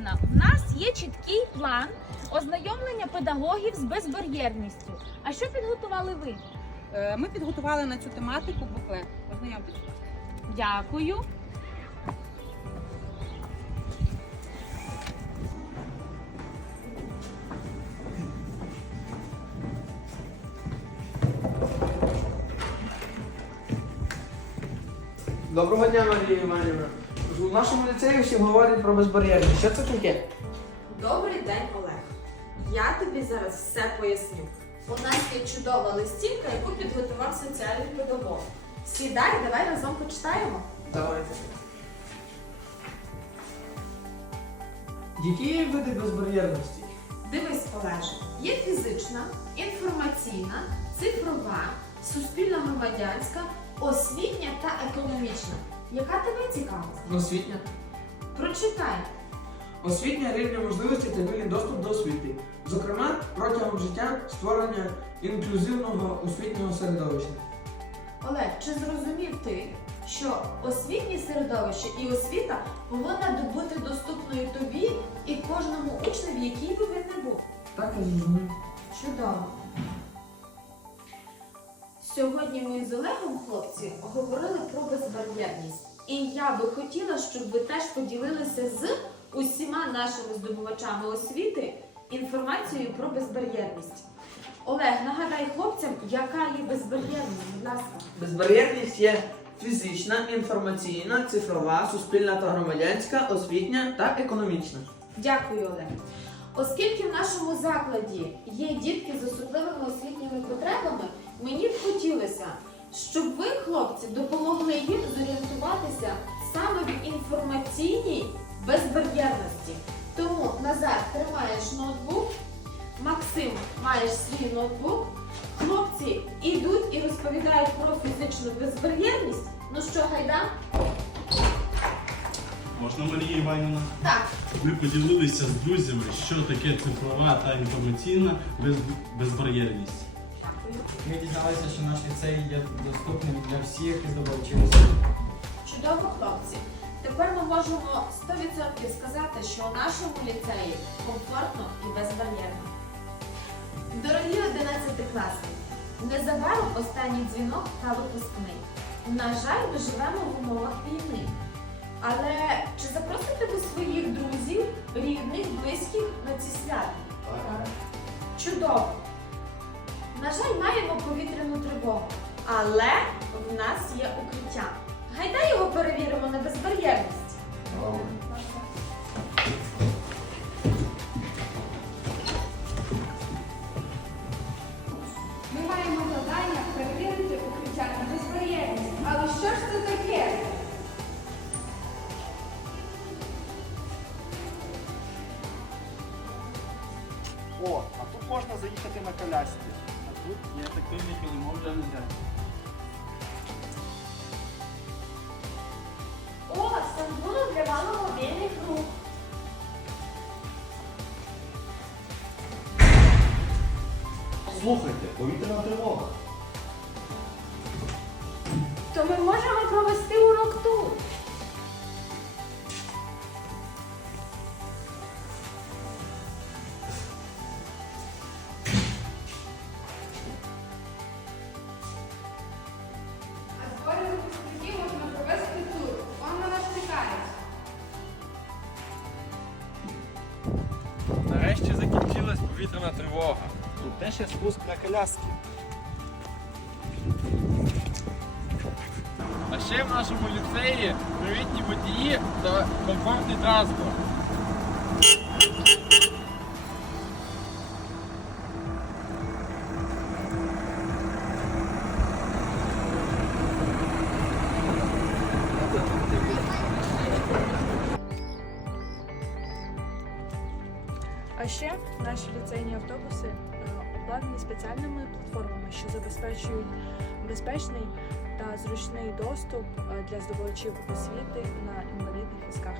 Миколаївна, в нас є чіткий план ознайомлення педагогів з безбар'єрністю. А що підготували ви? Е, Ми підготували на цю тематику буклет. Ознайомтесь. Дякую. Доброго дня, Марія Іванівна. У нашому ліцеї всі говорять про безбар'єрність. Що це таке? Добрий день, Олег. Я тобі зараз все поясню. У нас є чудова листівка, яку підготував соціальний педагог. Сідай, давай разом почитаємо. Давайте. Які є види безбар'єрності? Дивись, Олеже, є фізична, інформаційна, цифрова, суспільна громадянська, освітня та економічна. Яка тебе цікавить? Освітня. Прочитай. Освітня рівня можливості та вільний доступ до освіти. Зокрема, протягом життя створення інклюзивного освітнього середовища. Олег, чи зрозумів ти, що освітнє середовище і освіта повинна бути доступною тобі і кожному учневі, який би він не був? Так я зрозумів. Чудово. Сьогодні ми з Олегом, хлопці, говорили про безбар'єрність. І я би хотіла, щоб ви теж поділилися з усіма нашими здобувачами освіти інформацією про безбар'єрність. Олег, нагадай хлопцям, яка є безбар'єрність, будь ласка. Безбар'єрність є фізична, інформаційна, цифрова, суспільна та громадянська, освітня та економічна. Дякую, Олег. Оскільки в нашому закладі є дітки з особливими освітніми потребами, мені б хотілося, щоб ви, хлопці, допомогли їм зорієнтуватися саме в інформаційній безбар'єрності. Тому Назар, тримаєш ноутбук, Максим маєш свій ноутбук. Хлопці йдуть і розповідають про фізичну безбар'єрність. Ну що, гайда? Можна Марія Іванівна? Так. Ми поділилися з друзями, що таке цифрова та інформаційна без... безбар'єрність. Ми дізналися, що наш ліцей є доступним для всіх здобувачів освіти. Чудово, хлопці. Тепер ми можемо 100% сказати, що у нашому ліцеї комфортно і безбар'єрно. Дорогі 11 класники, незабаром останній дзвінок та випускний. На жаль, ми живемо в умовах війни. Але чи запросите ви своїх друзів, рідних, близьких на ці свята? Чудово! На жаль, маємо повітряну тривогу, але в нас є укриття. Гайда його перевіримо на безбар'єрність. Ми маємо завдання перевірити укриття на безбар'єрність. Але що ж це таке? О, а тут можна заїхати на колясці. Тут є такий килимок для нельзя. О, стандуно для вами мобільних рук. Слухайте, повітряна тривога. То ми можемо провести урок тут. Повітряна тривога. Тут теж є спуск на коляски. А ще в нашому ліцеї привітні водії та комфортний транспорт. А ще наші ліцейні автобуси е, обладнані спеціальними платформами, що забезпечують безпечний та зручний доступ е, для здобувачів освіти на інвалідних візках.